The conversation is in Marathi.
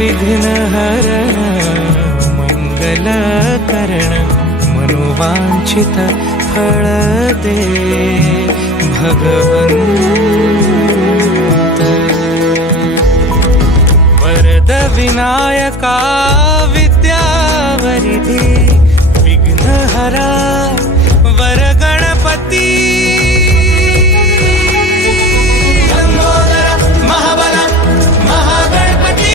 विघ्न हरण मंगल करण मनोवांछित फळ दे. भगवंत. वरद विनायका विद्यावरिधी